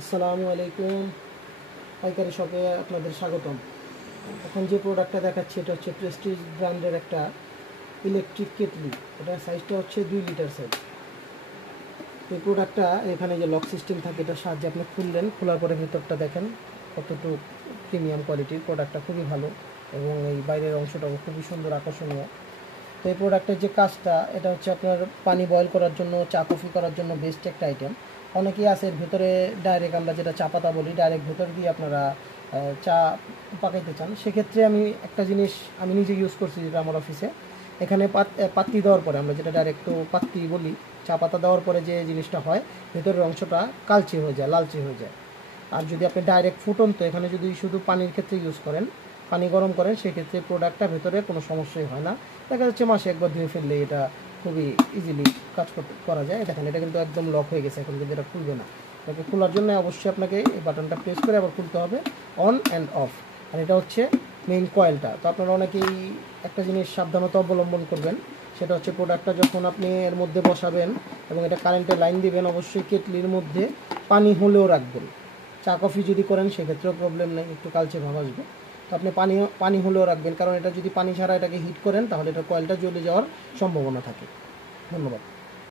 আসসালামু আলাইকুম। পাইকারি শপে আপনাদের স্বাগতম। এখন যে প্রোডাক্টটা দেখাচ্ছি এটা হচ্ছে প্রেস্টিজ ব্র্যান্ডের একটা ইলেকট্রিক কেটলি। এটার সাইজটা হচ্ছে 2 লিটার সাইজ। এই প্রোডাক্টটা এখানে যে লক সিস্টেম থাকে এটার সাহায্যে আপনি খুললেন, খোলার পরে ভেতরটা দেখেন কতটুকু প্রিমিয়াম কোয়ালিটির। প্রোডাক্টটা খুবই ভালো এবং এই বাইরের অংশটাও খুবই সুন্দর, আকর্ষণীয়। তো এই প্রোডাক্টের যে কাজটা এটা হচ্ছে আপনার পানি বয়েল করার জন্য, চা কফি করার জন্য বেস্ট একটা আইটেম। অনেকেই আছে এর ভেতরে ডাইরেক্ট, আমরা যেটা চা পাতা বলি, ডাইরেক্ট ভেতর দিয়ে আপনারা চা পাকাইতে চান। সেক্ষেত্রে আমি একটা জিনিস আমি নিজে ইউজ করছি, যেটা আমার অফিসে এখানে পাত্তি দেওয়ার পরে, আমরা যেটা ডাইরেক্ট তো পাত্তি বলি, চা পাতা দেওয়ার পরে যে জিনিসটা হয়, ভেতরের অংশটা কালচে হয়ে যায়, লালচে হয়ে যায়। আর যদি আপনি ডাইরেক্ট ফুটন্ত এখানে যদি শুধু পানির ক্ষেত্রে ইউজ করেন, পানি গরম করেন, সেক্ষেত্রে প্রোডাক্টটা ভেতরে কোনো সমস্যাই হয় না। দেখা যাচ্ছে মাসে একবার ধুয়ে ফেললে এটা খুবই ইজিলি কাজ করা যায়। দেখেন এটা কিন্তু একদম লক হয়ে গেছে, এখন কিন্তু এটা খুলবে না। এটাকে খোলার জন্য অবশ্যই আপনাকে এই বাটনটা প্রেস করে আবার খুলতে হবে, অন অ্যান্ড অফ। আর এটা হচ্ছে মেইন কয়েলটা। তো আপনারা অনেকেই একটা জিনিস সাবধানতা অবলম্বন করবেন, সেটা হচ্ছে প্রোডাক্টটা যখন আপনি এর মধ্যে বসাবেন এবং এটা কারেন্টের লাইন দিবেন, অবশ্যই কেটলির মধ্যে পানি হলেও রাখবেন। চা কফি যদি করেন সেক্ষেত্রেও প্রবলেম নেই, একটু কালচে ভাব আসবে। তো আপনি পানি হলেও রাখবেন, কারণ এটা যদি পানি ছাড়া এটাকে হিট করেন তাহলে এটা কয়েলটা জ্বলে যাওয়ার সম্ভাবনা থাকে। ধন্যবাদ।